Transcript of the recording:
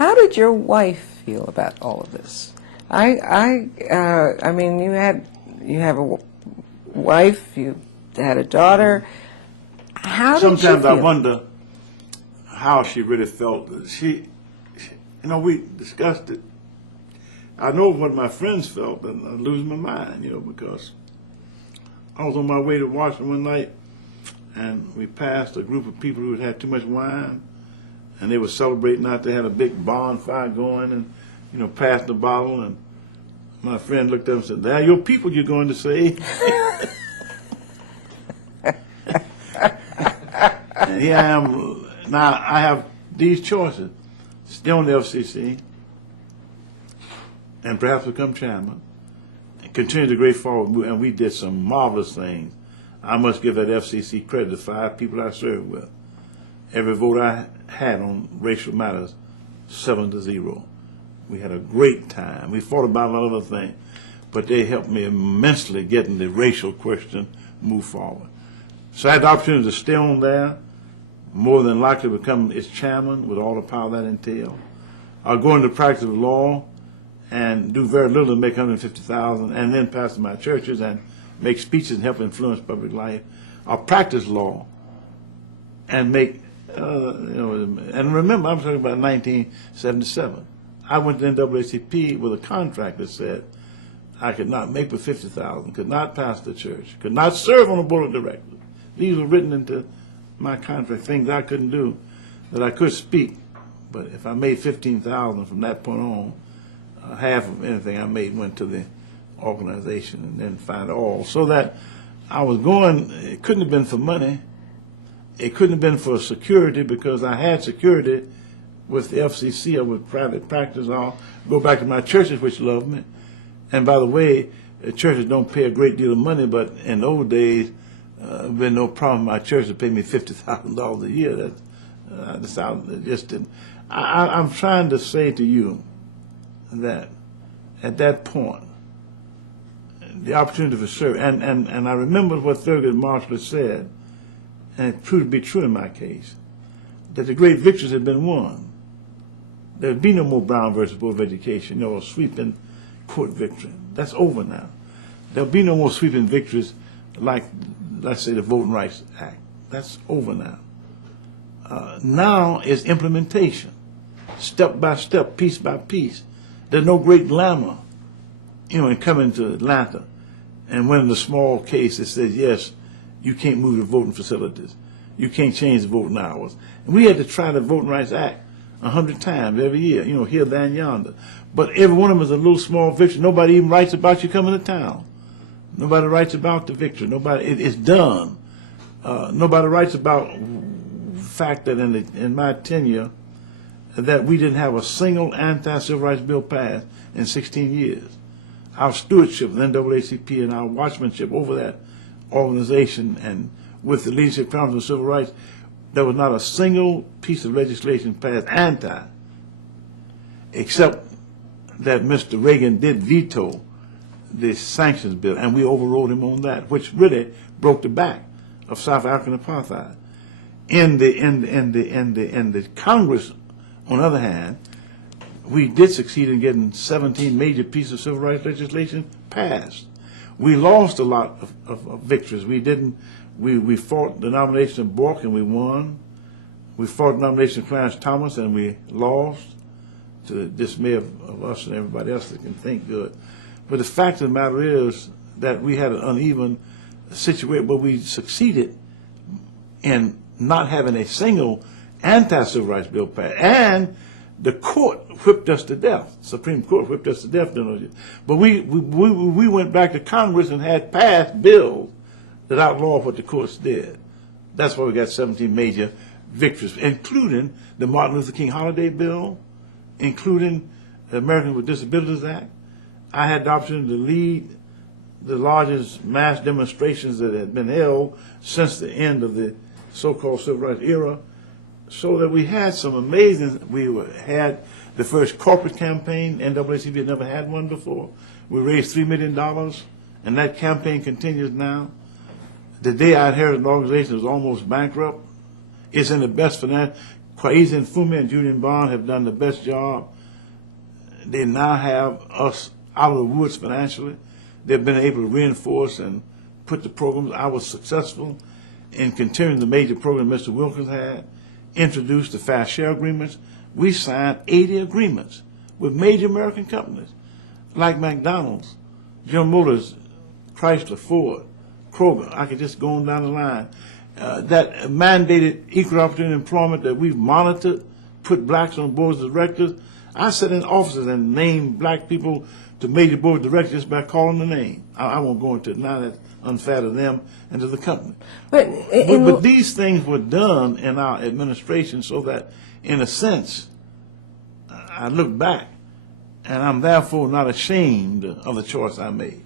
How did your wife feel about all of this? I mean, you have a wife, you had a daughter. How did she Sometimes feel? I wonder how she really felt. She, you know, we discussed it. I know what my friends felt, and I'm losing my mind, you know, because I was on my way to Washington one night, and we passed a group of people who had had too much wine, and they were celebrating out there, had a big bonfire going, and, you know, passed the bottle, and my friend looked up and said, "They're your people you're going to say." And here I am. Now, I have these choices. Stay on the FCC, and perhaps become chairman, and continue the great forward, and we did some marvelous things. I must give that FCC credit to 5 people I served with. Every vote I had on racial matters, 7-0. We had a great time. We fought about a lot of other things, but they helped me immensely getting the racial question moved forward. So I had the opportunity to stay on there, more than likely become its chairman with all the power that entails. I'll go into practice of law and do very little to make $150,000, and then pastor my churches and make speeches and help influence public life. I'll practice law and make, you know, and remember, I'm talking about 1977. I went to NAACP with a contract that said I could not make but $50,000, could not pastor the church, could not serve on the board of directors. These were written into my contract, things I couldn't do, that I could speak. But if I made $15,000 from that point on, half of anything I made went to the organization and then find all. So that I was going, it couldn't have been for money. It couldn't have been for security, because I had security with the FCC or with private practice. I'll go back to my churches, which love me. And by the way, churches don't pay a great deal of money, but in those days, been no problem. My church would pay me $50,000 a year. That just didn't. I'm trying to say to you that at that point, the opportunity for service, and I remember what Thurgood Marshall had said, and it proved to be true in my case, that the great victories had been won. There would be no more Brown versus Board of Education, no sweeping court victory. That's over now. There'll be no more sweeping victories like, let's say, the Voting Rights Act. That's over now. Now is implementation, step by step, piece by piece. There's no great glamour, you know, in coming to Atlanta and winning the small case that says, yes, you can't move the voting facilities. You can't change the voting hours. And we had to try the Voting Rights Act 100 times every year, you know, here, there, and yonder. But every one of them is a little small victory. Nobody even writes about you coming to town. Nobody writes about the victory. Nobody, it's done. Nobody writes about the fact that in my tenure, that we didn't have a single anti-civil rights bill passed in 16 years. Our stewardship of the NAACP and our watchmanship over that organization and with the Leadership Council of Civil Rights, there was not a single piece of legislation passed anti, except that Mr. Reagan did veto the sanctions bill, and we overrode him on that, which really broke the back of South African apartheid. In the Congress, on the other hand, we did succeed in getting 17 major pieces of civil rights legislation passed. We lost a lot of victories. We fought the nomination of Bork and we won. We fought the nomination of Clarence Thomas and we lost, to the dismay of us and everybody else that can think good. But the fact of the matter is that we had an uneven situation, but we succeeded in not having a single anti-civil rights bill passed. And the court whipped us to death. Supreme Court whipped us to death. But we went back to Congress and had passed bills that outlawed what the courts did. That's why we got 17 major victories, including the Martin Luther King Holiday Bill, including the Americans with Disabilities Act. I had the opportunity to lead the largest mass demonstrations that had been held since the end of the so-called civil rights era, so that we had some amazing, had the first corporate campaign. NAACP had never had one before. We raised $3 million, and that campaign continues now. The day I inherited an organization that was almost bankrupt, it's in the best financial, Kwesi and Fumi and Julian Bond have done the best job. They now have us out of the woods financially. They've been able to reinforce and put the programs. I was successful in continuing the major program Mr. Wilkins had, introduced the fast share agreements. We signed 80 agreements with major American companies like McDonald's, General Motors, Chrysler, Ford, Kroger. I could just go on down the line. That mandated equal opportunity employment that we've monitored, put blacks on boards of directors. I sat in offices and named black people to major board of directors just by calling the name. I won't go into it now. That's unfair to them and to the company. But these things were done in our administration so that, in a sense, I look back and I'm therefore not ashamed of the choice I made.